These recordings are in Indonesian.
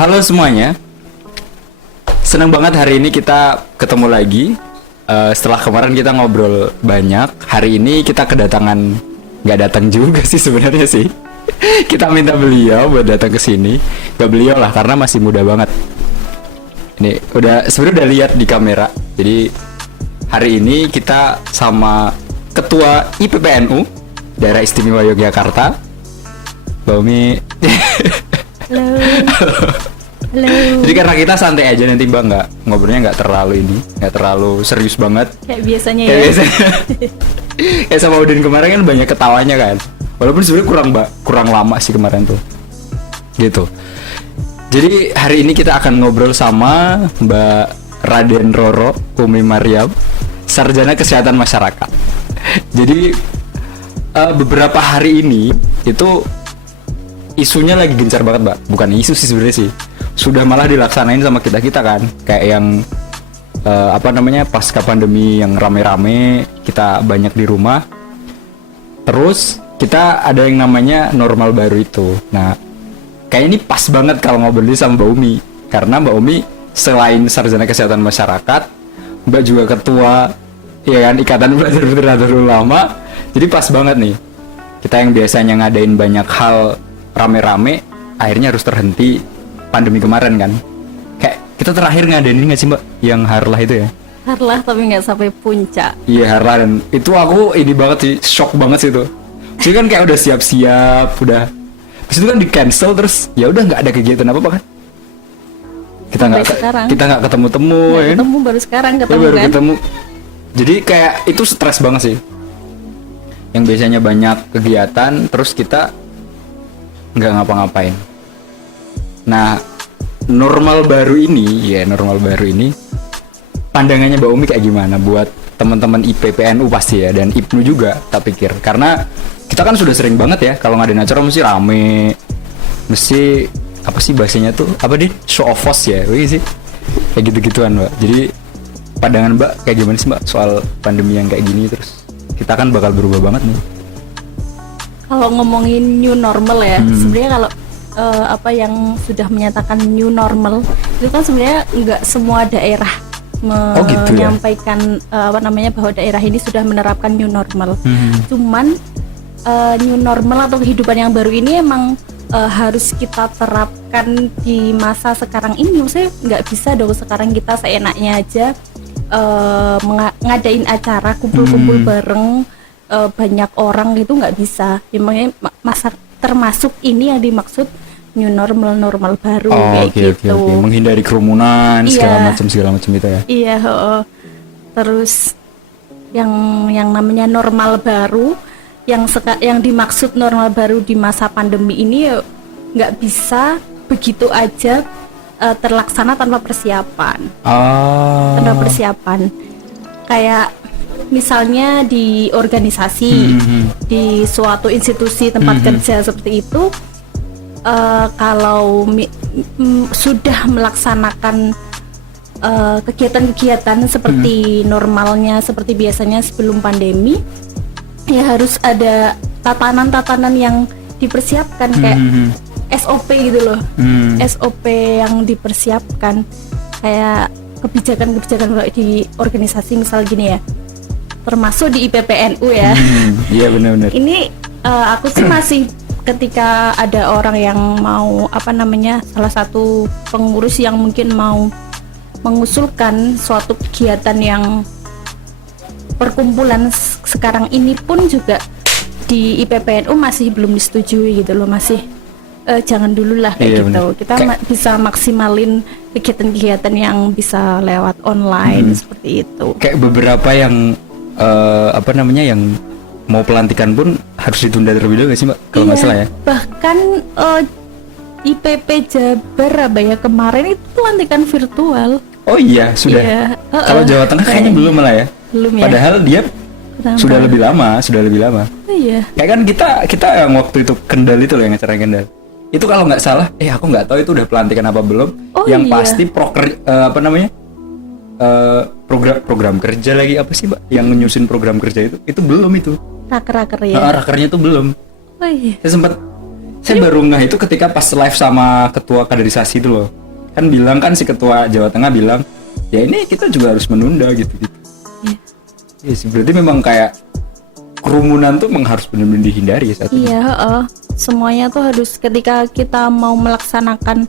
Halo semuanya, senang banget hari ini kita ketemu lagi. Setelah kemarin kita ngobrol banyak, hari ini kita kedatangan, nggak datang juga sih sebenarnya sih. Kita minta beliau buat datang ke sini. Gak beliau lah karena masih muda banget. Ini sebenarnya udah lihat di kamera. Jadi hari ini kita sama Ketua IPPNU Daerah Istimewa Yogyakarta, Mbak Umi. Halo. Halo. Jadi karena kita santai aja nanti Mbak, nggak ngobrolnya nggak terlalu serius banget. Kayak biasanya Kayak ya. biasanya. Kayak sama Udin kemarin kan banyak ketawanya kan. Walaupun sebenarnya kurang lama sih kemarin tuh. Gitu. Jadi hari ini kita akan ngobrol sama Mbak Raden Roro Umi Mariam, Sarjana Kesehatan Masyarakat. Jadi beberapa hari ini itu isunya lagi gencar banget, Mbak. Bukan isu sih sebenarnya sih. Sudah malah dilaksanain sama kita kan. Kayak yang pasca pandemi yang rame-rame, kita banyak di rumah. Terus kita ada yang namanya normal baru itu. Nah, kayak ini pas banget kalau ngobrolin sama Mbak Umi. Karena Mbak Umi selain Sarjana Kesehatan Masyarakat, Mbak juga ketua ya kan Ikatan Belajar Ulama. Jadi pas banget nih. Kita yang biasanya ngadain banyak hal rame-rame, akhirnya harus terhenti pandemi kemarin kan. Kayak kita terakhir ngadain ini nggak sih Mbak, yang Harlah itu ya? Harlah tapi nggak sampai puncak. Iya Harlah, dan itu aku ini banget sih, shock banget sih itu. Jadi kan kayak udah siap-siap, udah. Terus itu kan di cancel, terus ya udah nggak ada kegiatan apa kan? Kita nggak ketemu-temu, Nggak ya kan? ketemu baru sekarang Ya, ketemu baru kan. ketemu. Jadi kayak itu stres banget sih. Yang biasanya banyak kegiatan, terus kita nggak ngapa-ngapain. Nah, normal baru ini, pandangannya Mbak Umi kayak gimana buat teman-teman IPPNU pasti ya, dan IPNU juga tak pikir. Karena kita kan sudah sering banget ya kalau ngadain acara mesti rame, mesti apa sih bahasanya tuh, apa deh, show of force ya, begitu sih, kayak gitu-gituan Mbak. Jadi pandangan Mbak kayak gimana sih Mbak soal pandemi yang kayak gini, terus kita kan bakal berubah banget nih. Kalau ngomongin new normal ya, sebenarnya kalau yang sudah menyatakan new normal itu kan sebenarnya nggak semua daerah gitu ya? menyampaikan bahwa daerah ini sudah menerapkan new normal. Cuman new normal atau kehidupan yang baru ini emang harus kita terapkan di masa sekarang ini. Maksudnya nggak bisa dong sekarang kita seenaknya aja ngadain acara kumpul-kumpul bareng banyak orang, itu nggak bisa. Emangnya masa termasuk ini yang dimaksud new normal baru kayak gitu. Okay. Menghindari kerumunan segala macam itu ya. Iya, terus yang namanya normal baru, yang dimaksud normal baru di masa pandemi ini ya nggak bisa begitu aja terlaksana tanpa persiapan. Tanpa persiapan. Kayak misalnya di organisasi, di suatu institusi tempat kerja seperti itu, kalau sudah melaksanakan kegiatan-kegiatan seperti normalnya, seperti biasanya sebelum pandemi, ya harus ada tatanan-tatanan yang dipersiapkan kayak SOP gitu loh. SOP yang dipersiapkan kayak kebijakan-kebijakan di organisasi, misal gini ya, termasuk di IPPNU ya. Iya benar-benar. Ini aku sih masih, ketika ada orang yang mau salah satu pengurus yang mungkin mau mengusulkan suatu kegiatan yang perkumpulan sekarang ini pun juga di IPPNU masih belum disetujui gitu loh, masih jangan dulu lah kayak gitu. Bener. Kita bisa maksimalin kegiatan-kegiatan yang bisa lewat online seperti itu. Kayak beberapa yang yang mau pelantikan pun harus ditunda terlebih dahulu nggak sih Mbak? Kalau nggak salah ya. Bahkan IPP Jabar kemarin itu pelantikan virtual. Oh iya sudah. Iya. Kalau Jawa Tengah kayaknya belum malah ya. Belum ya. Padahal dia Kenapa? sudah lebih lama. Oh, iya. Kayak kan kita yang waktu itu Kendal itu loh, yang acara Kendal. Itu kalau nggak salah, aku nggak tahu itu udah pelantikan apa belum. Oh, yang iya. pasti program kerja lagi apa sih Mbak? Yang nyusun program kerja itu belum itu. Raker-raker ya. Rakernya itu belum. Oh iya. Saya sempat Saya baru ngeh itu ketika pas live sama ketua kaderisasi itu loh. Kan bilang kan si ketua Jawa Tengah bilang, ya ini kita juga harus menunda gitu-gitu. Iya sih, berarti memang kayak kerumunan tuh memang harus benar-benar dihindari saat ini. Iya, semuanya tuh harus ketika kita mau melaksanakan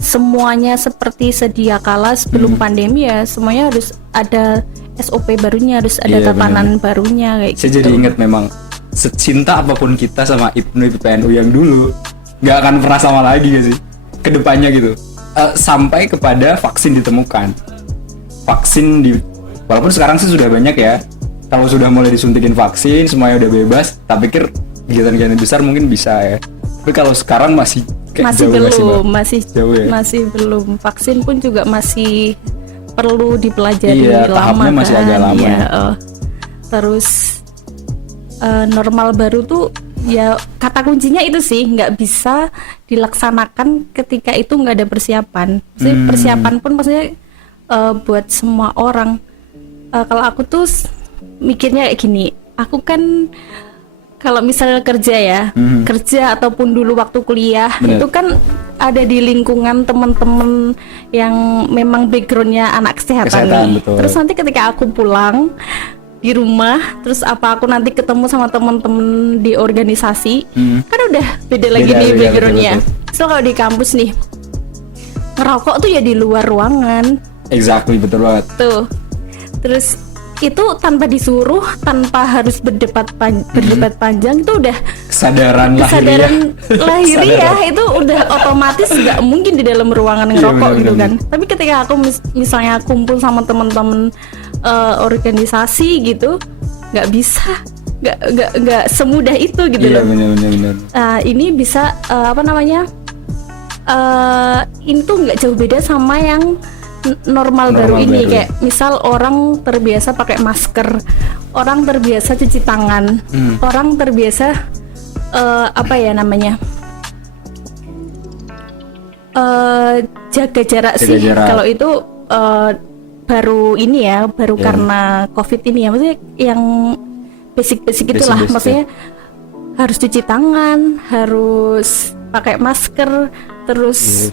semuanya seperti sedia kala sebelum pandemi ya, semuanya harus ada SOP barunya, harus ada Iya, tatanan barunya kayak Saya gitu. jadi ingat memang secinta apapun kita sama IPNU yang dulu nggak akan pernah sama lagi gak sih kedepannya gitu. Sampai kepada vaksin ditemukan. Walaupun sekarang sih sudah banyak ya, kalau sudah mulai disuntikin vaksin semuanya udah bebas, tak pikir kegiatan-kegiatan besar mungkin bisa ya, tapi kalau sekarang masih kayak Masih jauh belum, jauh ya. masih belum. Vaksin pun juga masih perlu dipelajari Iya, lama tahapnya masih kan. agak lama Iya, ya. Terus normal baru tuh ya kata kuncinya itu sih nggak bisa dilaksanakan ketika itu nggak ada persiapan. Maksudnya persiapan pun maksudnya buat semua orang. Kalau aku tuh mikirnya kayak gini, aku kan kalau misalnya kerja ya, kerja ataupun dulu waktu kuliah, Bener. itu kan ada di lingkungan teman-teman yang memang backgroundnya anak kesehatan nih. Betul. Terus nanti ketika aku pulang di rumah, terus apa aku nanti ketemu sama teman-teman di organisasi, kan udah beda lagi nih beda, backgroundnya. betul. So kalau di kampus nih, ngerokok tuh ya di luar ruangan. Exactly, betul banget. Tuh. Terus itu tanpa disuruh, tanpa harus berdebat panjang, itu udah Kesadaran lahiriah itu udah otomatis nggak mungkin di dalam ruangan Iya, ngerokok gitu bener-bener. kan. Tapi ketika aku misalnya kumpul sama teman-teman organisasi gitu, nggak bisa, nggak semudah itu gitu Iya, loh. benar. Ini bisa apa namanya? Ini tuh nggak jauh beda sama yang normal baru ini, kayak misal orang terbiasa pakai masker, orang terbiasa cuci tangan, orang terbiasa apa ya namanya, jaga jarak Jaga sih. jarak. Kalau itu baru ini ya, baru Ya. karena COVID ini ya, maksudnya yang basic itulah, Basic, maksudnya harus cuci tangan, harus pakai masker, terus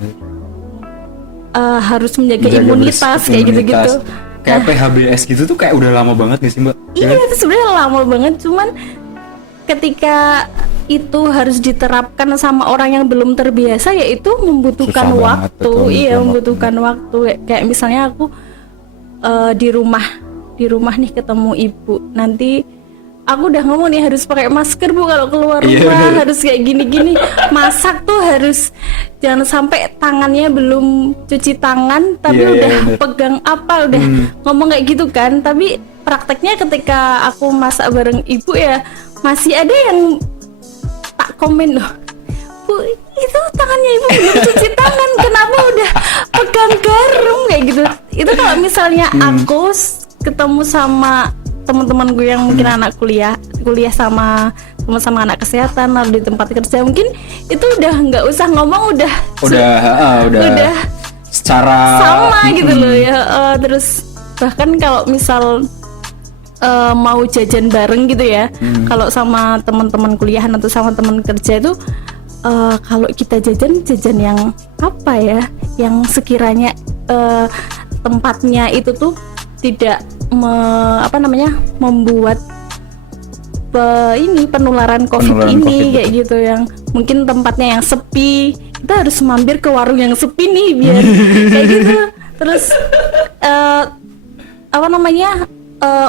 harus menjaga imunitas kayak gitu-gitu. Kayak PHBS gitu tuh kayak udah lama banget gak sih Mbak? Iya, itu sebenarnya lama banget, cuman ketika itu harus diterapkan sama orang yang belum terbiasa, ya itu membutuhkan Susah banget, waktu. betul, Iya, membutuhkan membutuhkan waktu. Kayak misalnya aku di rumah nih ketemu ibu, nanti aku udah ngomong nih harus pakai masker Bu kalau keluar Iya, rumah, bener. harus kayak gini-gini. Masak tuh harus jangan sampai tangannya belum cuci tangan tapi Iya, udah bener. pegang apa, udah ngomong kayak gitu kan. Tapi prakteknya ketika aku masak bareng ibu ya masih ada yang tak komen loh, Bu itu tangannya ibu belum cuci tangan, kenapa udah pegang garam kayak gitu. Itu kalau misalnya aku ketemu sama teman-teman gue yang mungkin anak kuliah sama sama anak kesehatan atau di tempat kerja, mungkin itu udah nggak usah ngomong, udah secara sama gitu loh ya. Terus bahkan kalau misal mau jajan bareng gitu ya, kalau sama teman-teman kuliahan atau sama teman kerja itu kalau kita jajan yang apa ya, yang sekiranya tempatnya itu tuh tidak membuat penularan COVID ini kayak gitu, yang mungkin tempatnya yang sepi, kita harus mampir ke warung yang sepi nih biar kayak gitu. Terus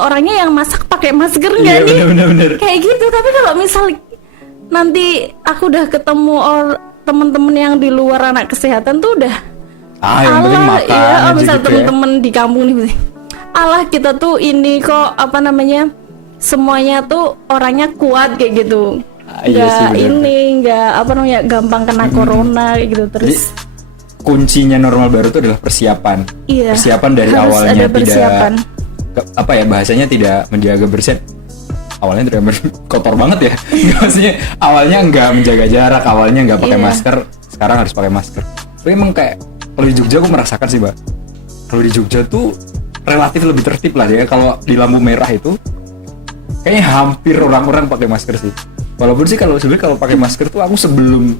orangnya yang masak pakai masker nggak nih, bener. kayak gitu. Tapi kalau misal nanti aku udah ketemu teman-teman yang di luar anak kesehatan tuh udah yang penting makan ya, aja misal gitu temen-temen di kampung nih, Allah kita tuh ini kok semuanya tuh orangnya kuat kayak gitu, nggak gampang kena corona kayak gitu. Terus jadi, kuncinya normal baru itu adalah persiapan. Iya, Persiapan dari harus awalnya ada persiapan. bahasanya tidak menjaga bersih. Awalnya tidak kotor banget ya. Maksudnya awalnya nggak menjaga jarak, awalnya nggak pakai Iya. masker, sekarang harus pakai masker. Tapi emang kayak kalau di Jogja aku merasakan sih, Mbak. Kalau di Jogja tuh relatif lebih tertib lah ya. Kalau di lampu merah itu kayaknya hampir orang-orang pakai masker sih. Walaupun sih kalau sebenarnya kalau pakai masker tuh aku sebelum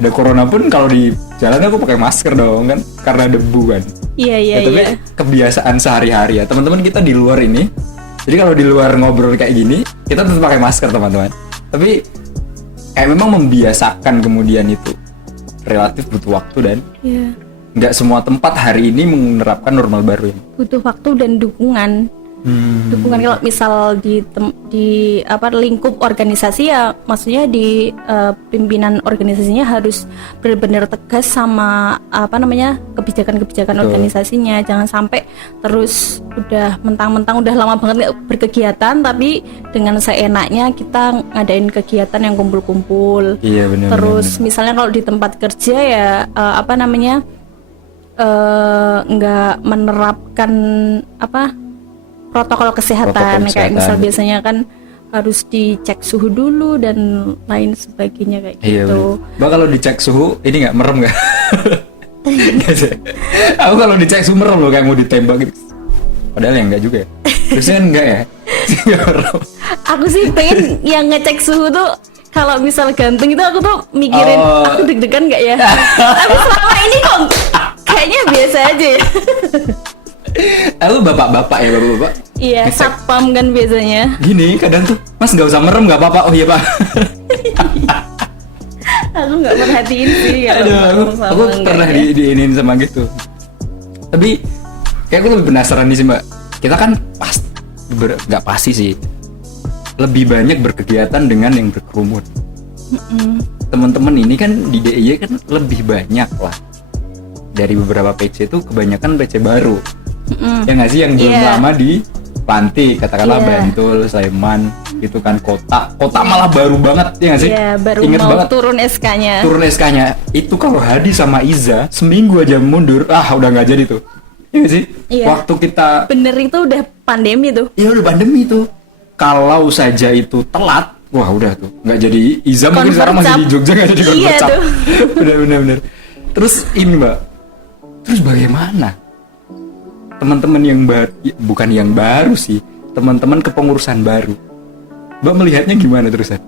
ada corona pun kalau di jalan aku pakai masker dong kan karena debu kan. Iya iya Tapi iya. kebiasaan sehari-hari ya teman-teman kita di luar ini. Jadi kalau di luar ngobrol kayak gini kita tetap pakai masker teman-teman. Tapi kayak memang membiasakan kemudian itu relatif butuh waktu dan Iya. nggak semua tempat hari ini menerapkan normal baru ya. Butuh waktu dan dukungan. Dukungan kalau misal di apa lingkup organisasi ya, maksudnya di pimpinan organisasinya harus benar-benar tegas sama apa namanya kebijakan-kebijakan Betul. organisasinya. Jangan sampai terus udah mentang-mentang udah lama banget nggak berkegiatan, tapi dengan seenaknya kita ngadain kegiatan yang kumpul-kumpul. Iya benar. Terus misalnya kalau di tempat kerja ya apa namanya nggak menerapkan apa protokol kesehatan, kayak misal biasanya kan harus dicek suhu dulu dan lain sebagainya kayak Iya gitu. benar. Mbak kalau dicek suhu ini nggak merem nggak? Nggak sih. Aku kalau dicek suhu merem loh kayak mau ditembak gitu. Padahal ya enggak juga ya. Terusnya kan enggak ya. Nggak merem. Aku sih pengen yang ngecek suhu tuh kalau misal gantung itu aku tuh mikirin aku deg-degan nggak ya. Tapi selama ini kok kayaknya biasa aja ya. Aku bapak-bapak ya bapak-bapak. Iya, Ngecek. satpam kan biasanya. Gini kadang tuh Mas nggak usah merem nggak apa-apa. Oh iya pak. Aku nggak perhatiin sih kalau Aduh, merem sama aku enggak pernah ya. diinin sama gitu. Tapi kayak aku lebih penasaran nih sih mbak. Kita kan nggak pasti sih. Lebih banyak berkegiatan dengan yang berkerumun. Teman-teman ini kan di DIY kan lebih banyak lah. Dari beberapa PC itu kebanyakan PC baru. Ya nggak sih yang belum Iya. lama di Panti, katakanlah Iya. Bantul, Sleman, gitu kan kota malah baru banget ya nggak sih? Iya, baru Ingat mau banget turun SK-nya. turun SK-nya itu kalau Hadi sama Iza seminggu aja mundur udah nggak jadi tuh. Iya nggak sih? Iya. Waktu kita Bener itu udah pandemi tuh. ya udah pandemi tuh. Kalau saja itu telat, wah udah tuh nggak jadi Iza mungkin sekarang masih di Jogja nggak jadi Iya konvercap. tuh. Bener. Terus ini mbak, terus bagaimana teman-teman yang bukan yang baru sih, teman-teman kepengurusan baru, mbak melihatnya gimana terusan?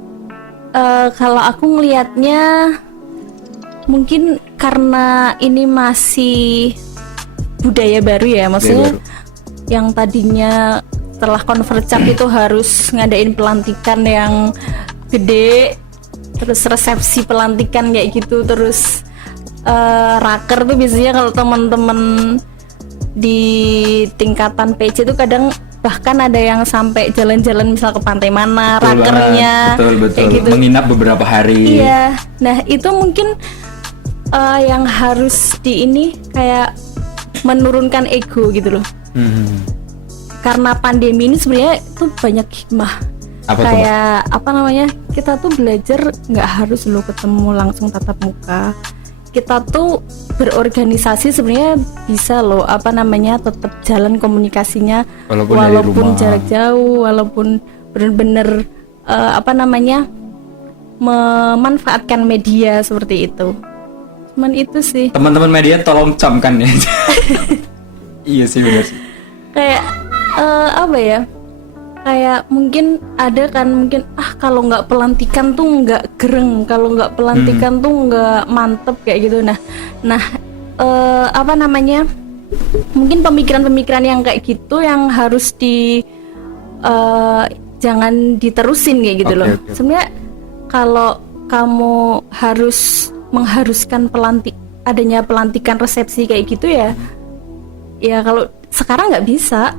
Kalau aku ngelihatnya mungkin karena ini masih budaya baru ya, maksudnya baru. yang tadinya setelah konvercap itu harus ngadain pelantikan yang gede, terus resepsi pelantikan kayak gitu, terus raker tuh biasanya kalau teman-teman di tingkatan PC tuh kadang bahkan ada yang sampai jalan-jalan misal ke pantai mana, Betul rakernya banget, betul kayak gitu. menginap beberapa hari. Iya, nah itu mungkin yang harus di ini kayak menurunkan ego gitu loh. Karena pandemi ini sebenarnya tuh banyak hikmah. Apa tuh, Kayak apa namanya? Kita tuh belajar nggak harus lo ketemu langsung tatap muka. Kita tuh berorganisasi sebenarnya bisa loh apa namanya tetap jalan komunikasinya Walaupun dari walaupun rumah. jarak jauh, walaupun bener-bener apa namanya memanfaatkan media seperti itu. Cuman itu sih Teman-teman media tolong camkan ya. Iya sih benar sih. kayak apa ya? Kayak mungkin ada kan mungkin kalau nggak pelantikan tuh nggak gereng, kalau nggak pelantikan tuh nggak mantep kayak gitu. Nah apa namanya? Mungkin pemikiran-pemikiran yang kayak gitu yang harus jangan diterusin kayak gitu loh. Oke. Sebenarnya kalau kamu mengharuskan adanya pelantikan resepsi kayak gitu ya kalau sekarang nggak bisa.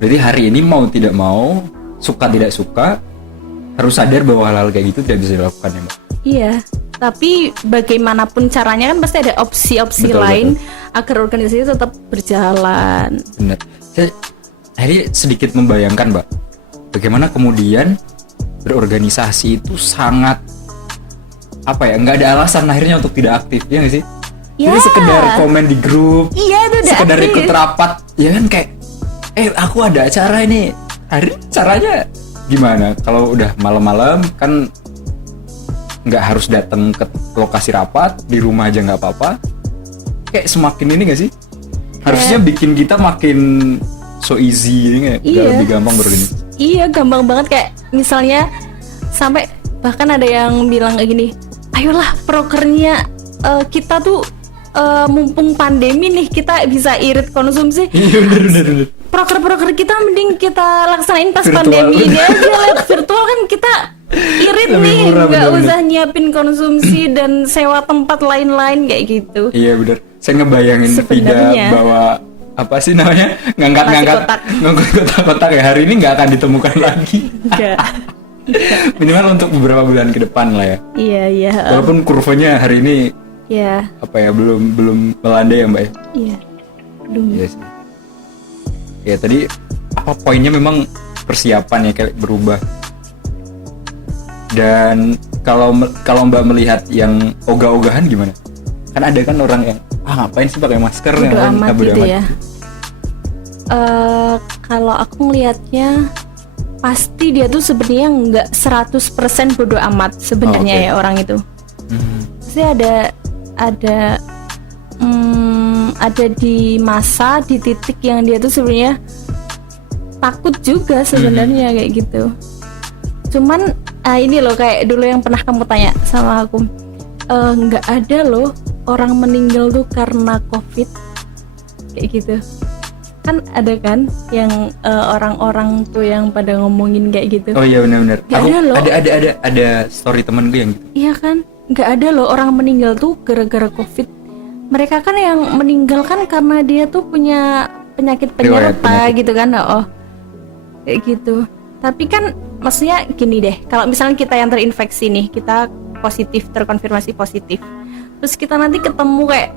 Berarti hari ini mau tidak mau, suka tidak suka, harus sadar bahwa hal-hal kayak gitu tidak bisa dilakukan ya mbak. Iya, tapi bagaimanapun caranya kan pasti ada opsi-opsi Betul, lain agar organisasi tetap berjalan. Benar. Saya akhirnya sedikit membayangkan mbak, bagaimana kemudian berorganisasi itu sangat nggak ada alasan akhirnya untuk tidak aktif ya nggak sih? Ya. Jadi sekedar komen di grup, Iya, itu udah sekedar aktif. ikut rapat, ya kan kayak aku ada acara ini, hari caranya gimana? Kalau udah malam-malam kan nggak harus datang ke lokasi rapat, di rumah aja nggak apa-apa. Kayak semakin ini nggak sih? Harusnya bikin kita makin so easy ini nggak? Iya. Lebih gampang berorganisasi. Iya, gampang banget kayak misalnya Sampai bahkan ada yang bilang kayak gini, ayolah prokernya kita tuh mumpung pandemi nih kita bisa irit konsumsi. Iya bener. Proker-proker kita mending kita laksanain pas Virtual. pandemi ini aja, lihat virtual kan kita irit Lebih nih, murah, nggak bener-bener. usah nyiapin konsumsi dan sewa tempat lain-lain kayak gitu. Iya bener. Saya ngebayangin Vida Sebenarnya. bawa apa sih namanya, ngangkat kotak. kotak-kotak ya, hari ini nggak akan ditemukan lagi. Enggak. Minimal untuk beberapa bulan ke depan lah ya. Iya. Walaupun kurvanya hari ini Iya. apa ya, belum melandai ya mbak ya. Iya. Aduh. Iya sih. Ya tadi apa poinnya, memang persiapan ya kayak berubah. Dan kalau mbak melihat yang ogah-ogahan gimana? Kan ada kan orang yang ngapain sih pakai masker, Bodo ngapain? amat Bodo gitu amat. ya. Kalau aku ngelihatnya pasti dia tuh sebenarnya nggak 100% bodo amat sebenarnya. Oke. Ya orang itu. Pasti ada di masa, di titik yang dia tuh sebenarnya takut juga sebenarnya kayak gitu. Cuman ini loh, kayak dulu yang pernah kamu tanya sama aku, nggak ada loh orang meninggal tuh karena COVID kayak gitu. Kan ada kan yang orang-orang tuh yang pada ngomongin kayak gitu. Oh iya benar-benar. Nggak Aku ada loh. ada story temen gue yang gitu. Iya kan, nggak ada loh orang meninggal tuh gara-gara COVID. Mereka kan yang meninggal kan karena dia tuh punya penyakit Riwayat penyerta penyakit. gitu kan. Oh kayak gitu. Tapi kan maksudnya gini deh, kalau misalnya kita yang terinfeksi nih, kita positif, terkonfirmasi positif, terus kita nanti ketemu kayak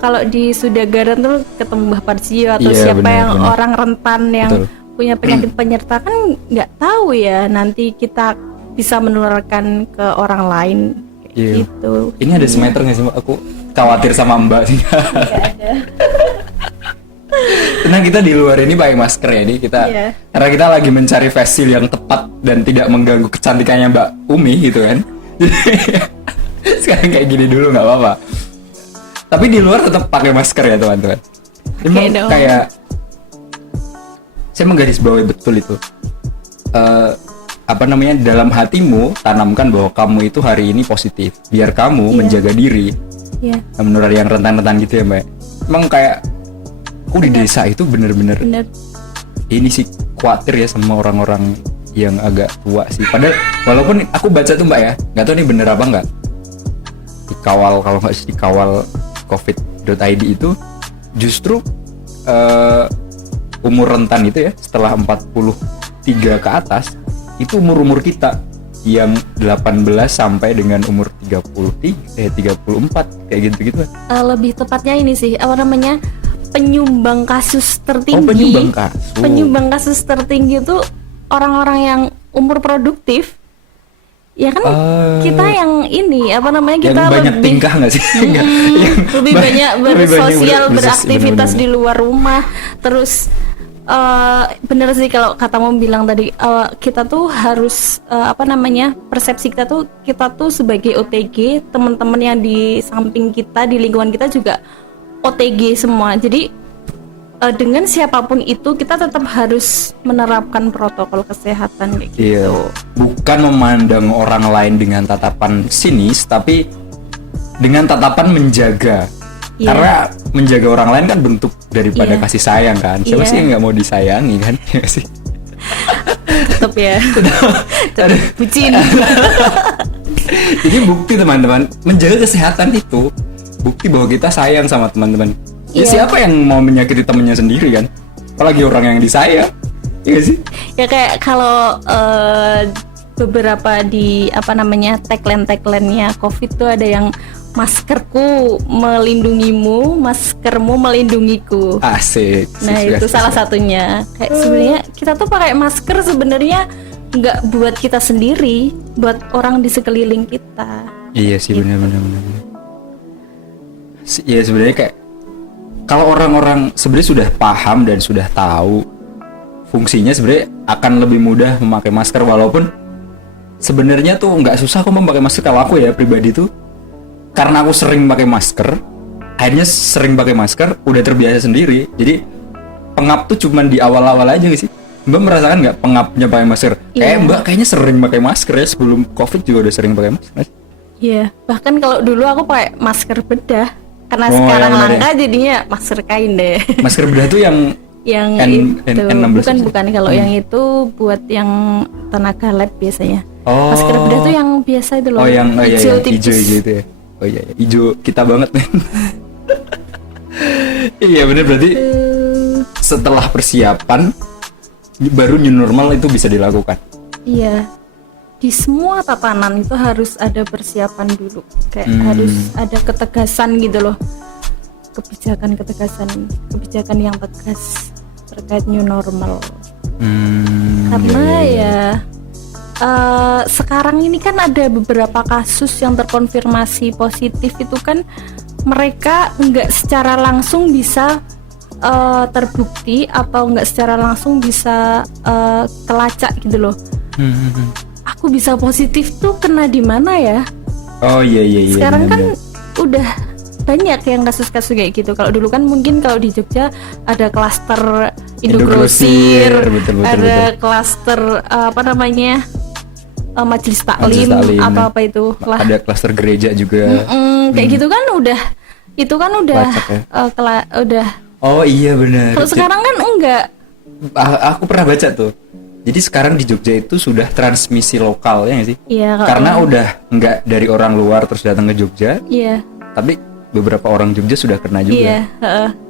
kalau di Sudagaran tuh ketemu Mbah Parsio atau Iya, siapa benar, yang benar. orang rentan yang Betul. punya penyakit penyerta, kan nggak tahu ya nanti kita bisa menularkan ke orang lain kayak Iya. gitu. Ini ada semeter nggak sih mbak? Aku khawatir sama mbak sih. Nggak ada. Tenang, kita di luar ini pakai masker ya, ini kita Iya. karena kita lagi mencari facial yang tepat dan tidak mengganggu kecantikannya Mbak Umi gitu kan. Jadi sekarang kayak gini dulu nggak apa-apa. Tapi di luar tetap pakai masker ya teman-teman. Emang Oke dong. kayak saya menggarisbawahi betul itu. Apa namanya, dalam hatimu tanamkan bahwa kamu itu hari ini positif, biar kamu Iya. menjaga diri. Iya, Menurut yang rentan-rentan gitu ya Mbak. Emang kayak aku di desa itu bener-bener bener. ini sih khawatir ya sama orang-orang yang agak tua sih. Padahal walaupun aku baca tuh mbak ya, nggak tahu ini bener apa nggak, dikawal, kalau nggak sih dikawal covid.id itu justru umur rentan itu ya setelah 43 ke atas itu umur kita yang 18 sampai dengan umur 34 kayak gitu-gitu. Lebih tepatnya ini sih, apa namanya, penyumbang kasus tertinggi. Oh, penyumbang kasus. Penyumbang kasus tertinggi itu orang-orang yang umur produktif. Ya kan, kita yang ini apa namanya, Yang kita banyak lebih tingkah nggak sih? Yang lebih banyak bersosial, beraktivitas bener-bener. di luar rumah. Terus bener sih kalau katamu bilang tadi, kita tuh harus apa namanya, persepsi kita tuh sebagai OTG, teman-teman yang di samping kita, di lingkungan kita juga OTG semua. Jadi dengan siapapun itu kita tetap harus menerapkan protokol kesehatan kayak gitu. Iya, bukan memandang orang lain dengan tatapan sinis, tapi dengan tatapan menjaga. Iya. Karena menjaga orang lain kan bentuk daripada Iya. kasih sayang kan. Siapa Iya. sih yang nggak mau disayangi kan? Iya nggak sih. Tetap ya. Tetap bucin. Jadi bukti teman-teman, menjaga kesehatan itu bukti bahwa kita sayang sama teman-teman. Ya Iya. siapa yang mau menyakiti temannya sendiri kan? Apalagi orang yang disayang. Iya nggak sih? Ya kayak kalau beberapa di apa namanya, tagline-nya COVID tuh ada yang maskerku melindungimu, maskermu melindungiku. Asik. Nah Suka, itu suka, salah suka. satunya. Kayak sebenarnya kita tuh pakai masker sebenarnya nggak buat kita sendiri, buat orang di sekeliling kita. Iya sih, benar-benar. Ya sebenarnya kayak kalau orang-orang sebenarnya sudah paham dan sudah tahu fungsinya, sebenarnya akan lebih mudah memakai masker. Walaupun sebenarnya tuh nggak susah kok memakai masker. Kalau aku ya pribadi tuh, karena aku sering pakai masker, akhirnya sering pakai masker, udah terbiasa sendiri. Jadi pengap tuh cuman di awal-awal aja sih. Mbak merasakan nggak pengapnya pakai masker? Iya. Mbak kayaknya sering pakai masker ya, sebelum COVID juga udah sering pakai masker. Iya, bahkan kalau dulu aku pakai masker bedah, karena Oh, sekarang iya bener langka jadinya masker kain deh. Masker bedah tuh yang Yang itu N16 bukan kalau yang itu buat yang tenaga lab biasanya. Oh. Masker bedah tuh yang biasa itu loh. Oh yang hijau yang tipis. hijau gitu ya. Oh iya, hijau kita banget nih. Iya bener, berarti setelah persiapan baru new normal itu bisa dilakukan. Iya. Di semua tatanan itu harus ada persiapan dulu. Kayak harus ada ketegasan gitu loh. Kebijakan yang tegas terkait new normal. Karena ya sekarang ini kan ada beberapa kasus yang terkonfirmasi positif itu kan mereka nggak secara langsung bisa terbukti atau nggak secara langsung bisa kelacak gitu loh. Aku bisa positif tuh kena di mana ya? Oh iya. Sekarang kan bener. udah banyak yang kasus-kasus kayak gitu. Kalau dulu kan mungkin kalau di Jogja ada klaster Indogrosir, betul, ada klaster apa namanya Majelis Taklim atau apa itu lah. Ada klaster gereja juga. Kayak gitu kan udah Lacak ya? udah. Oh iya benar. Kalau sekarang kan enggak. Aku pernah baca tuh. Jadi sekarang di Jogja itu sudah transmisi lokal ya nggak sih? Iya. Karena udah nggak dari orang luar terus datang ke Jogja. Iya. Tapi beberapa orang Jogja sudah kena juga. Iya.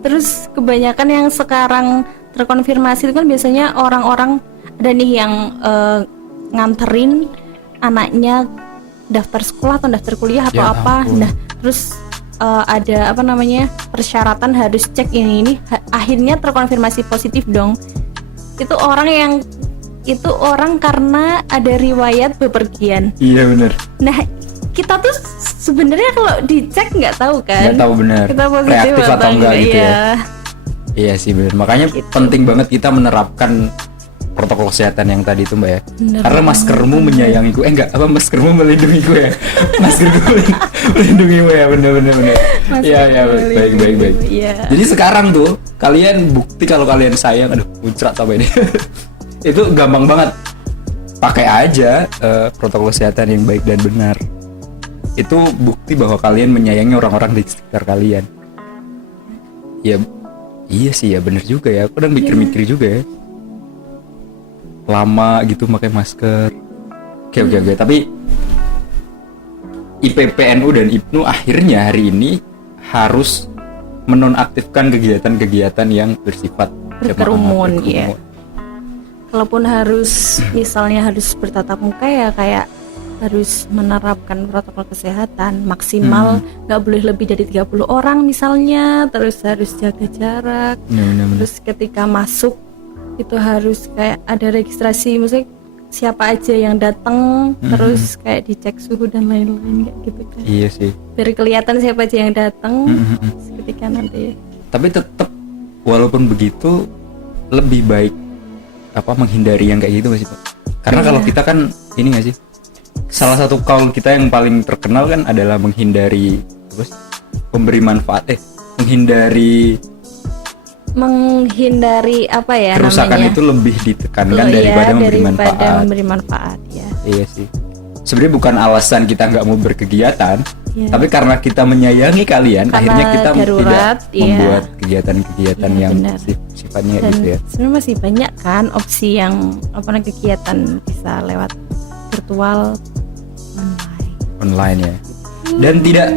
Terus kebanyakan yang sekarang terkonfirmasi itu kan biasanya orang-orang ada nih yang nganterin anaknya daftar sekolah atau daftar kuliah atau Ya apa. ampun. Nah, terus ada apa namanya persyaratan harus cek ini. Akhirnya terkonfirmasi positif dong. Itu orang karena ada riwayat bepergian. Iya benar. Nah, kita tuh sebenarnya kalau dicek nggak tahu kan. Nggak tahu benar. Kita positif Reaktif atau enggak gitu ya. Iya. Iya sih benar. Makanya Gitu. penting banget kita menerapkan protokol kesehatan yang tadi itu Mbak ya. Bener Karena banget. maskermu menyayangiku. Maskermu melindungiku ya. Maskerku melindungimu ya, benar. Iya baik. Iya. Jadi sekarang tuh kalian bukti kalau kalian sayang, aduh muncrat apa ini. Itu gampang banget. Pakai aja protokol kesehatan yang baik dan benar. Itu bukti bahwa kalian menyayangi orang-orang di sekitar kalian. Ya, iya sih ya benar juga ya. Aku kadang mikir-mikir juga ya. Lama gitu pakai masker. Oke. Tapi IPPNU dan IPNU akhirnya hari ini harus menonaktifkan kegiatan-kegiatan yang bersifat Berkerumun, iya. Kalaupun harus misalnya harus bertatap muka ya kayak harus menerapkan protokol kesehatan maksimal nggak boleh lebih dari 30 orang misalnya, terus harus jaga jarak. Bener. Terus ketika masuk itu harus kayak ada registrasi, maksudnya siapa aja yang datang, terus kayak dicek suhu dan lain-lain kayak gitu kan. Iya sih. Biar kelihatan siapa aja yang datang ketika nanti. Tapi tetap walaupun begitu lebih baik menghindari yang kayak gitu nggak sih Pak? Karena kalau kita kan ini nggak sih, salah satu kaul kita yang paling terkenal kan adalah menghindari menghindari apa ya kerusakan namanya? itu lebih ditekankan daripada memberi manfaat ya. Iya sih. Sebenarnya bukan alasan kita nggak mau berkegiatan, Iya. tapi karena kita menyayangi kalian, Karena akhirnya kita darurat, tidak iya. membuat kegiatan-kegiatan Iya, yang benar. sifatnya Dan gitu ya. sebenarnya masih banyak kan opsi yang kegiatan bisa lewat virtual Online ya. Dan tidak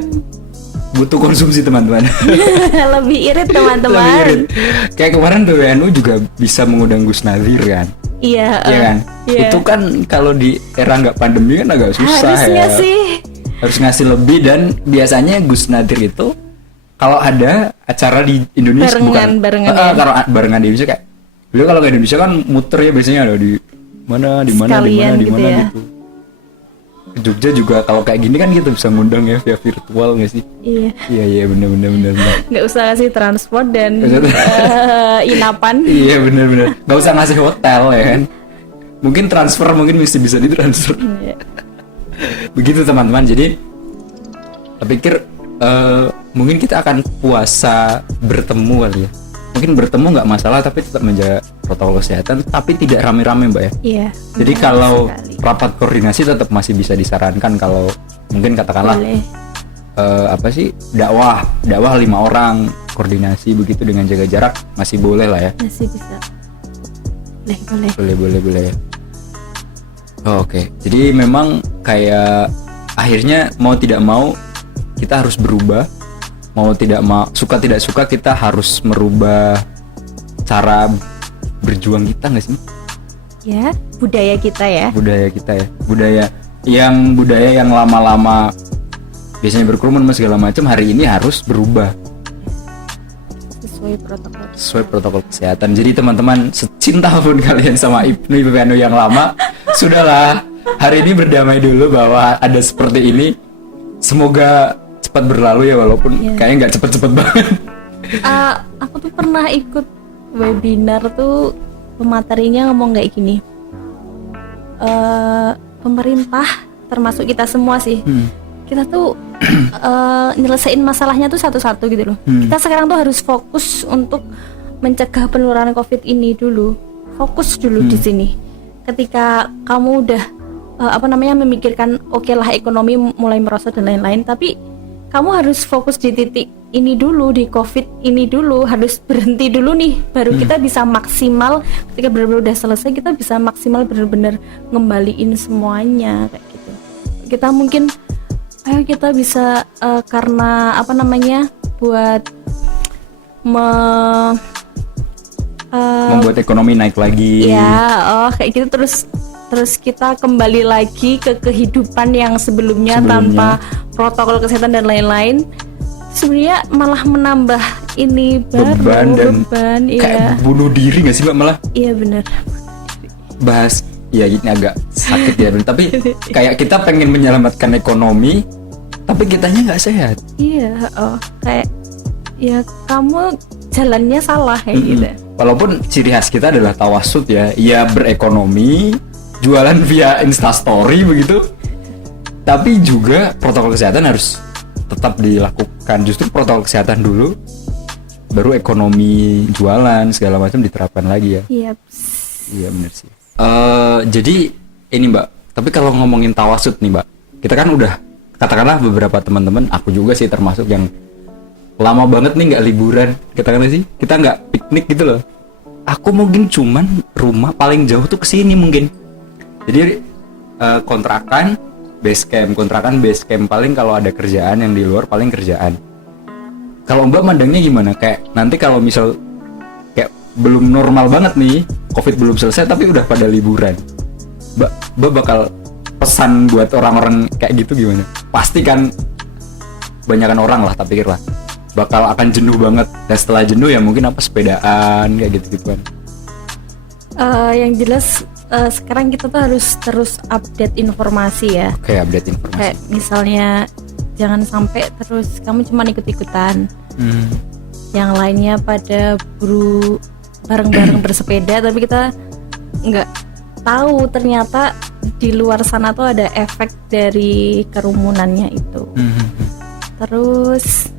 butuh konsumsi teman-teman. lebih irit Lebih teman-teman. irit. Kayak kemarin PWNU juga bisa mengundang Gus Nazir kan. Iya. Iya kan? Iya. Itu kan kalau di era nggak pandemi kan agak susah Harusnya ya. sih. Harus ngasih lebih, dan biasanya Gus Nazir itu kalau ada acara di Indonesia Barengan ya. kalau barengan di Indonesia kayak beliau kalau ke Indonesia kan muter ya biasanya ada di mana Sekalian gitu ya. gitu. Ke Jogja juga kalau kayak gini kan kita bisa ngundang ya via virtual nggak sih? Iya. Iya benar. Nggak usah ngasih transport dan Nggak usah. inapan. Iya benar. Nggak usah ngasih hotel ya kan? Mungkin transfer mungkin mesti bisa ditransfer. Iya. Begitu teman-teman. Jadi saya pikir mungkin kita akan puasa bertemu kali ya mungkin bertemu nggak masalah tapi tetap menjaga protokol kesehatan, tapi tidak rame-rame Mbak ya. Iya. Jadi benar kalau sekali. rapat koordinasi tetap masih bisa disarankan kalau mungkin katakanlah Boleh. dakwah 5 orang koordinasi begitu dengan jaga jarak masih boleh lah ya. Masih bisa. Boleh. Boleh ya. Oh, oke. Jadi memang kayak akhirnya mau tidak mau kita harus berubah. Mau tidak mau, suka tidak suka kita harus merubah cara berjuang kita nggak sih? Ya, budaya kita ya. Budaya kita ya. Budaya yang lama-lama biasanya berkerumun segala macam hari ini harus berubah sesuai protokol kesehatan. Jadi teman-teman, secinta pun kalian sama IPPNU yang lama, sudahlah hari ini berdamai dulu bahwa ada seperti ini. Semoga cepat berlalu ya, walaupun kayaknya nggak cepet-cepet banget. Aku tuh pernah ikut webinar tuh, pematerinya ngomong kayak gini. Pemerintah termasuk kita semua sih. Kita tuh nyelesain masalahnya tuh satu-satu gitu loh. Kita sekarang tuh harus fokus untuk mencegah penularan COVID ini dulu. Fokus dulu di sini. Ketika kamu udah memikirkan oke lah ekonomi mulai merosot dan lain-lain, tapi kamu harus fokus di titik ini dulu, di COVID ini dulu, harus berhenti dulu nih, baru kita bisa maksimal. Ketika benar-benar udah selesai, kita bisa maksimal benar-benar ngembaliin semuanya kayak gitu. Kita mungkin ayo kita bisa karena buat membuat ekonomi naik lagi. Ya, kayak gitu terus kita kembali lagi ke kehidupan yang sebelumnya tanpa protokol kesehatan dan lain-lain. Sebenarnya malah menambah ini beban iya. Kayak bunuh diri nggak sih Mbak malah? Iya benar. Bahas ya ini agak sakit ya, tapi kayak kita pengen menyelamatkan ekonomi, tapi kitanya nggak sehat. Iya, kayak ya kamu jalannya salah kayak gitu. Walaupun ciri khas kita adalah tawasud ya, berekonomi, jualan via Instastory begitu, tapi juga protokol kesehatan harus tetap dilakukan. Justru protokol kesehatan dulu, baru ekonomi jualan segala macam diterapkan lagi ya. Iya benar sih. Jadi ini Mbak, tapi kalau ngomongin tawasud nih Mbak, kita kan udah katakanlah beberapa teman-teman, aku juga sih termasuk yang lama banget nih nggak liburan, katakanlah sih kita nggak piknik gitu loh. Aku mungkin cuman rumah paling jauh tuh kesini mungkin. Jadi kontrakan base camp paling kalau ada kerjaan yang di luar paling kerjaan. Kalau Mbak mandangnya gimana? Kayak nanti kalau misal kayak belum normal banget nih, COVID belum selesai tapi udah pada liburan, Mbak bakal pesan buat orang-orang kayak gitu gimana? Pasti kan banyakan orang lah, tak pikir lah bakal akan jenuh banget, dan setelah jenuh ya mungkin sepedaan kayak gitu-gitu kan. Yang jelas sekarang kita tuh harus terus update informasi ya. Oke, update informasi. Kayak misalnya jangan sampai terus kamu cuma ikut-ikutan. Yang lainnya pada bareng-bareng bersepeda, tapi kita nggak tahu ternyata di luar sana tuh ada efek dari kerumunannya itu. Terus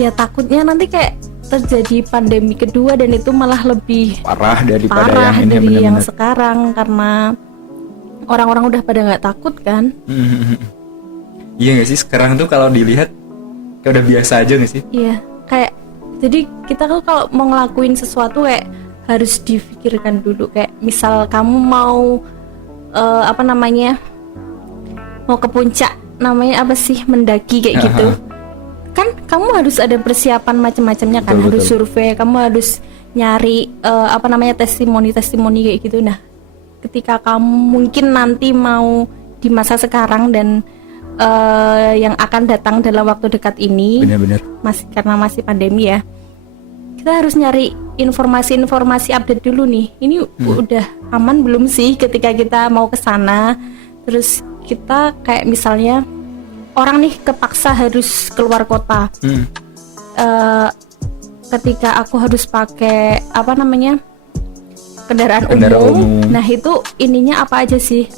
ya takutnya nanti kayak terjadi pandemi kedua dan itu malah lebih parah daripada yang ini dari bener-bener. yang sekarang, karena orang-orang udah pada nggak takut kan. Iya nggak sih, sekarang tuh kalau dilihat kayak udah biasa aja nggak sih? Iya, kayak jadi kita tuh kalau mau ngelakuin sesuatu kayak harus difikirkan dulu. Kayak misal kamu mau mau ke puncak, namanya apa sih, mendaki kayak gitu. Kan kamu harus ada persiapan macam-macamnya kan, harus survei, kamu harus nyari testimoni kayak gitu. Nah, ketika kamu mungkin nanti mau di masa sekarang dan yang akan datang dalam waktu dekat ini, benar-benar karena masih pandemi ya, kita harus nyari informasi update dulu nih. Ini udah aman belum sih ketika kita mau ke sana? Terus kita kayak misalnya orang nih kepaksa harus keluar kota. Ketika aku harus pakai kendaraan umum. Nah itu ininya apa aja sih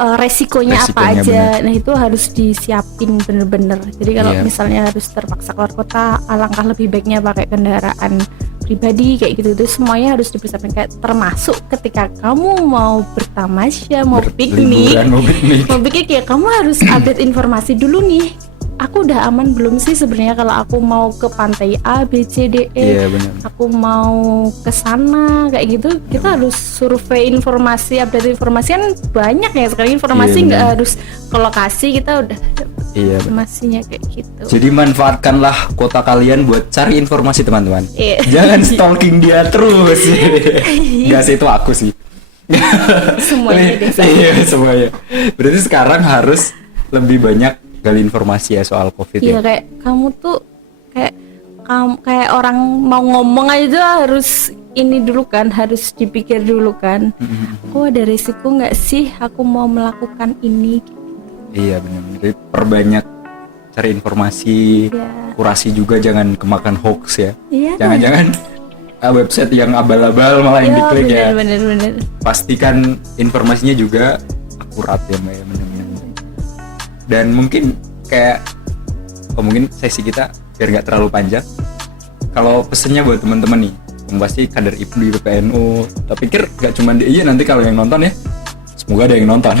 resikonya apa Resikonya aja. Nah itu harus disiapin bener-bener. Jadi kalau Iya. misalnya harus terpaksa keluar kota, alangkah lebih baiknya pakai kendaraan pribadi kayak gitu. Itu semuanya harus dipersiapkan, kayak termasuk ketika kamu mau bertamasya, mau piknik, Berliburan, mau piknik. mau piknik ya kamu harus update informasi dulu nih. Aku udah aman belum sih sebenarnya kalau aku mau ke pantai A, B, C, D, E. Iya benar. Aku mau ke sana kayak gitu, kita harus survei informasi, update informasi kan banyak ya sekarang informasi, Iya, nggak benar. harus ke lokasi, kita udah dapet Iya benar. informasinya kayak gitu. Jadi manfaatkanlah kota kalian buat cari informasi teman-teman. Iya. Jangan stalking dia terus. Gak sih, itu aku sih. Semuanya deh. Iya semuanya. Berarti sekarang harus lebih banyak gali informasi ya soal COVID Iya ya. kayak kamu tuh kayak orang mau ngomong aja harus ini dulu kan, harus dipikir dulu kan. Oh ada resiko nggak sih aku mau melakukan ini? Iya benar. Jadi perbanyak cari informasi, Iya. kurasi juga, jangan kemakan hoax ya. Iya. Jangan-jangan website yang abal-abal malah yang Ya, diklik ya. bener. Pastikan informasinya juga akurat ya Mbak ya, benar-benar. Dan mungkin kayak mungkin sesi kita biar nggak terlalu panjang, kalau pesennya buat teman-teman nih yang pasti kader IPDI PPNU, tapi pikir nggak cuma iya nanti kalau yang nonton ya semoga ada yang nonton.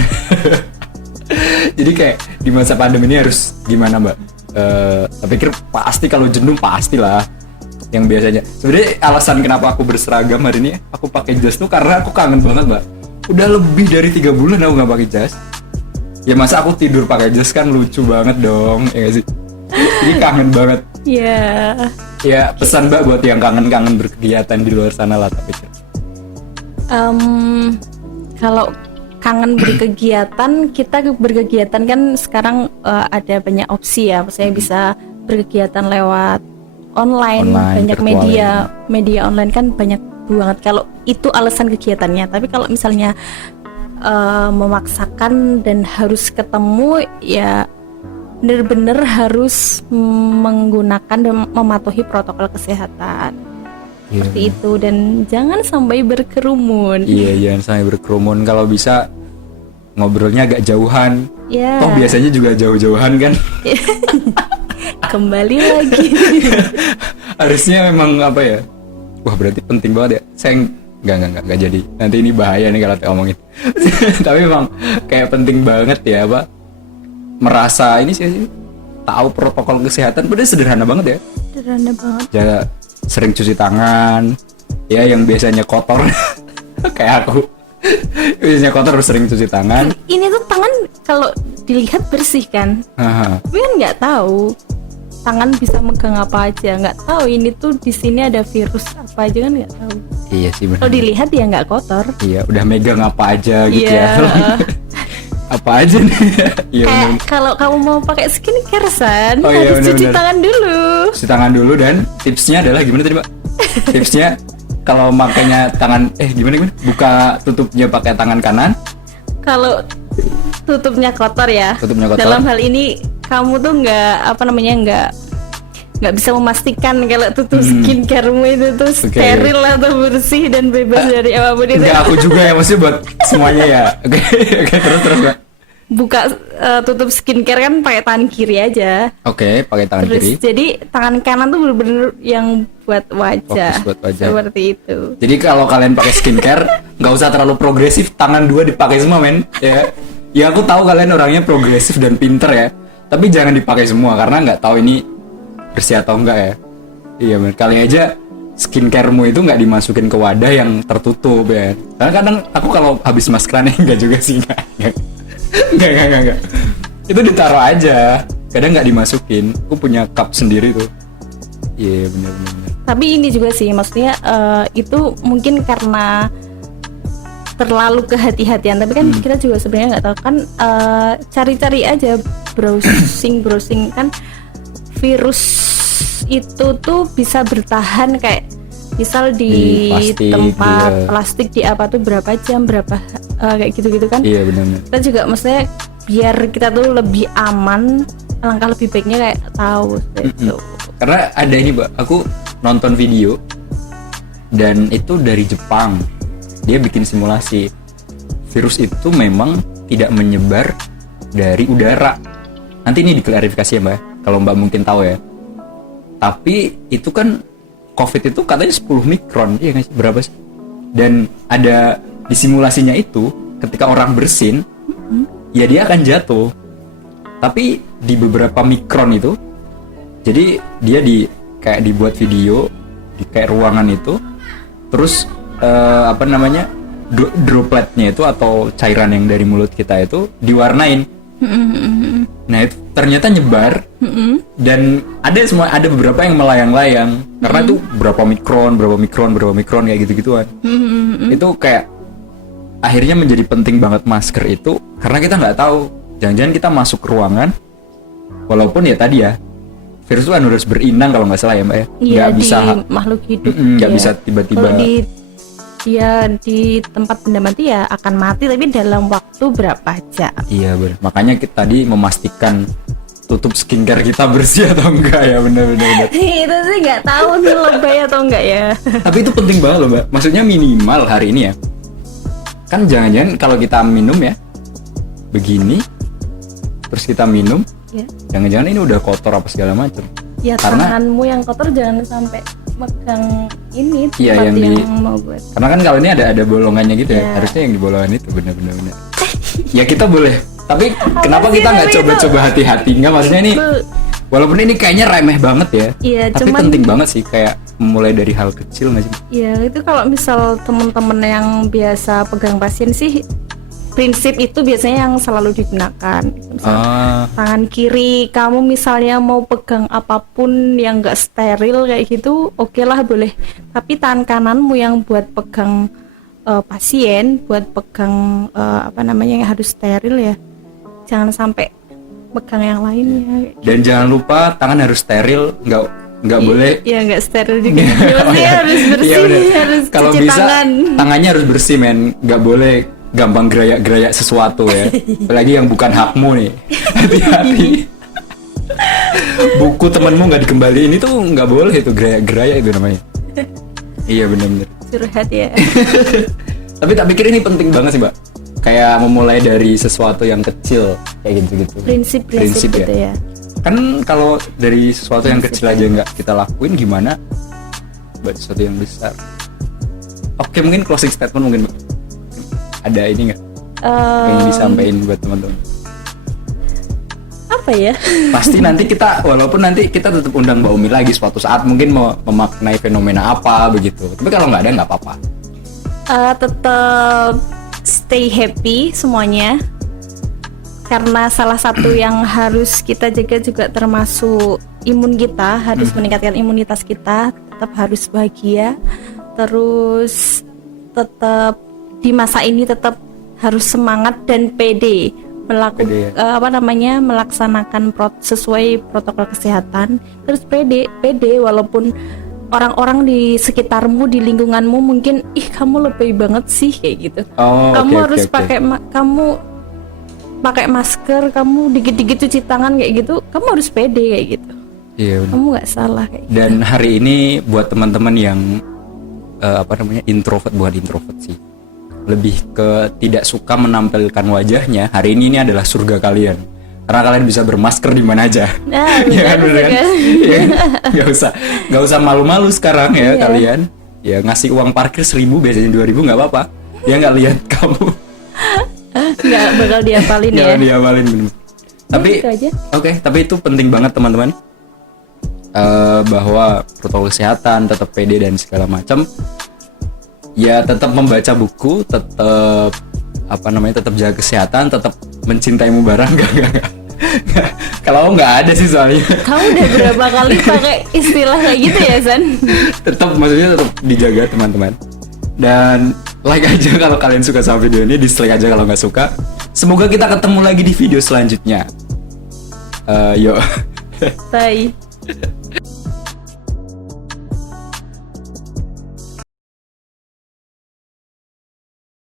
Jadi kayak di masa pandemi ini harus gimana Mbak? Tapi pikir pasti kalau jenuh pastilah yang biasanya. Sebenarnya alasan kenapa aku berseragam hari ini aku pakai jas tuh karena aku kangen banget Mbak. Udah lebih dari 3 bulan aku nggak pakai jas. Ya masa aku tidur pakai jas kan lucu banget dong, ya gak sih? Jadi kangen banget. Iya. Ya pesan Mbak buat yang kangen-kangen berkegiatan di luar sana lah tapi. Kalau kangen berkegiatan, kita berkegiatan kan sekarang ada banyak opsi ya. Maksudnya bisa berkegiatan lewat online, banyak virtual media online kan banyak banget. Kalau itu alasan kegiatannya, tapi kalau misalnya memaksakan dan harus ketemu ya bener-bener harus menggunakan dan mematuhi protokol kesehatan. Iya. Seperti itu, dan jangan sampai berkerumun. Iya, jangan sampai berkerumun. Kalau bisa ngobrolnya agak jauhan. Ya. Toh biasanya juga jauh-jauhan kan. Kembali lagi. Harusnya memang apa ya? Wah berarti penting banget ya. Saya nggak jadi. Nanti ini bahaya nih kalau saya omongin. Tapi memang kayak penting banget ya Pak. Merasa ini sih tahu protokol kesehatan. Padahal sederhana banget ya. Sederhana banget. Ya sering cuci tangan. Ya yang biasanya kotor. Kayak aku. Biasanya kotor harus sering cuci tangan. Ini tuh tangan kalau dilihat bersih kan, Aha. tapi kan nggak tahu tangan bisa megang apa aja, nggak tahu ini tuh di sini ada virus apa aja kan nggak tahu. Iya sih benar. Kalau dilihat ya nggak kotor. Iya, udah megang apa aja gitu Iya. ya. Apa aja nih? Iya Kayak benar. kalau kamu mau pakai skincare San, Oh iya, harus cuci benar-benar. tangan dulu. Cuci tangan dulu, dan tipsnya adalah gimana tadi Pak? Tipsnya kalau makanya tangan gimana? Buka tutupnya pakai tangan kanan. Kalau tutupnya kotor ya. Tutupnya kotor. Dalam hal ini kamu tuh nggak bisa memastikan kalau tutup skincaremu itu tuh Oke. steril atau bersih dan bebas dari apapun itu. Enggak, aku juga ya, maksudnya buat semuanya ya. Oke, oke, terus Pak. Buka tutup skincare kan pakai tangan kiri aja. Oke, pakai tangan Terus kiri. jadi tangan kanan tuh bener-bener yang buat wajah. Fokus buat wajah. Seperti itu. Jadi kalau kalian pakai skincare, nggak usah terlalu progresif, tangan dua dipakai semua men. Ya, ya aku tahu kalian orangnya progresif dan pinter ya. Tapi jangan dipakai semua karena nggak tahu ini bersih atau enggak ya. Iya men, kali aja skincaremu itu nggak dimasukin ke wadah yang tertutup ya. Karena kadang aku kalau habis maskerannya enggak juga sih, enggak. Itu ditaruh aja. Kadang nggak dimasukin. Aku punya cup sendiri tuh. Iya benar. Tapi ini juga sih, maksudnya itu mungkin karena terlalu kehati-hatian. Tapi kan kita juga sebenarnya nggak tahu kan, cari-cari aja, browsing kan virus itu tuh bisa bertahan kayak misal di plastik, tempat iya. plastik di apa tuh berapa jam berapa kayak gitu-gitu kan. Iya benar. Kita juga maksudnya biar kita tuh lebih aman, alangkah lebih baiknya kayak tahu gitu. Karena ada ini Mbak, aku nonton video dan itu dari Jepang. Dia bikin simulasi virus itu memang tidak menyebar dari udara. Nanti ini diklarifikasi ya Mbak, kalau Mbak mungkin tahu ya. Tapi itu kan COVID itu katanya 10 mikron, iya nggak sih? Berapa sih? Dan ada di simulasinya itu, ketika orang bersin, ya dia akan jatuh. Tapi di beberapa mikron itu, jadi dia kayak dibuat video di kayak ruangan itu, terus dropletnya itu atau cairan yang dari mulut kita itu diwarnain. Nah itu ternyata nyebar dan ada beberapa yang melayang-layang karena itu berapa mikron kayak gitu-gituan. Itu kayak akhirnya menjadi penting banget masker itu karena kita nggak tahu, jangan-jangan kita masuk ruangan walaupun ya tadi ya virus itu kan harus berinang kalau nggak salah ya Mbak ya. Iya, Nggak bisa makhluk hidup. nggak bisa tiba-tiba. Kalau di tempat benda mati ya akan mati, tapi dalam waktu berapa jam. Iya benar. Makanya kita tadi memastikan tutup skincare kita bersih atau enggak ya, benar. Itu sih nggak tahu nih lebay atau enggak ya. Tapi itu penting banget loh Mbak. Maksudnya minimal hari ini ya. Kan jangan-jangan kalau kita minum ya begini, terus kita minum, Ya. jangan-jangan ini udah kotor apa segala macam. Ya Karena tanganmu yang kotor jangan sampai megang ini Iya, tempat yang yang mau buat. karena kan kalau ini ada bolongannya gitu ya. Ya. Harusnya yang di bolongan itu benar. Ya kita boleh. Tapi kenapa kita nggak tapi coba-coba hati-hati? Nggak, maksudnya ini walaupun ini kayaknya remeh banget ya. Iya, Tapi cuman penting banget sih, kayak mulai dari hal kecil nggak sih? ya itu kalau misal temen-temen yang biasa pegang pasien sih, prinsip itu biasanya yang selalu digunakan. Misal, tangan kiri kamu misalnya mau pegang apapun yang enggak steril kayak gitu, oke lah boleh. Tapi tangan kananmu yang buat pegang pasien, buat pegang yang harus steril ya, jangan sampai pegang yang lainnya. Dan jangan lupa tangan harus steril, nggak boleh. Iya, nggak steril juga. Maksudnya harus bersih, Iya, bener. harus Kalau cuci bisa tangan. tangannya harus bersih men, nggak boleh gampang gerayak sesuatu ya. Apalagi yang bukan hakmu nih. Hati-hati. Buku temenmu nggak dikembaliin itu nggak boleh, itu gerayak itu namanya. Iya benar-benar. Curhat ya. Tapi tak pikir ini penting banget sih Mbak. Kayak memulai dari sesuatu yang kecil kayak gitu-gitu. Prinsip gitu ya. Kan kalau dari sesuatu yang kecil aja nggak kita lakuin, gimana buat sesuatu yang besar? Oke, mungkin closing statement mungkin Mbak. Ada ini nggak yang disampaikan buat teman-teman? Apa ya? Pasti nanti kita, walaupun nanti kita tetap undang Mbak Umi lagi suatu saat, mungkin mau memaknai fenomena apa begitu. Tapi kalau nggak ada nggak apa-apa. Tetap stay happy semuanya, karena salah satu yang harus kita jaga juga termasuk imun kita, harus meningkatkan imunitas kita, tetap harus bahagia, terus tetap di masa ini tetap harus semangat dan pede Pede melaksanakan sesuai protokol kesehatan. Terus pede walaupun orang-orang di sekitarmu, di lingkunganmu mungkin kamu lebih banget sih kayak gitu. Kamu harus kamu pakai masker, kamu dikit-dikit cuci tangan kayak gitu, kamu harus pede kayak gitu. Iya, benar. Kamu nggak salah kayak gitu. Dan hari ini buat teman-teman yang introvert, bukan introvert sih, lebih ke tidak suka menampilkan wajahnya, hari ini adalah surga kalian karena kalian bisa bermasker di mana aja. Ya kan, bener kan? Ya, nggak usah malu-malu sekarang ya. Iya. Kalian ya ngasih uang parkir 1.000 biasanya 2.000 nggak apa-apa, ya nggak lihat kamu. Nggak bakal diapalin ya. Nggak diapalin bener. Tapi Gitu aja. oke, tapi itu penting banget teman-teman. Bahwa protokol kesehatan, tetap pede dan segala macam. Ya tetap membaca buku, tetap tetap jaga kesehatan, tetap mencintaimu barang. Enggak. Kalau nggak ada sih soalnya. Kamu udah berapa kali pakai istilah kayak gitu ya, San? Maksudnya tetap dijaga teman-teman. Dan like aja kalau kalian suka sama video ini, dislike aja kalau nggak suka. Semoga kita ketemu lagi di video selanjutnya. Yuk. Bye.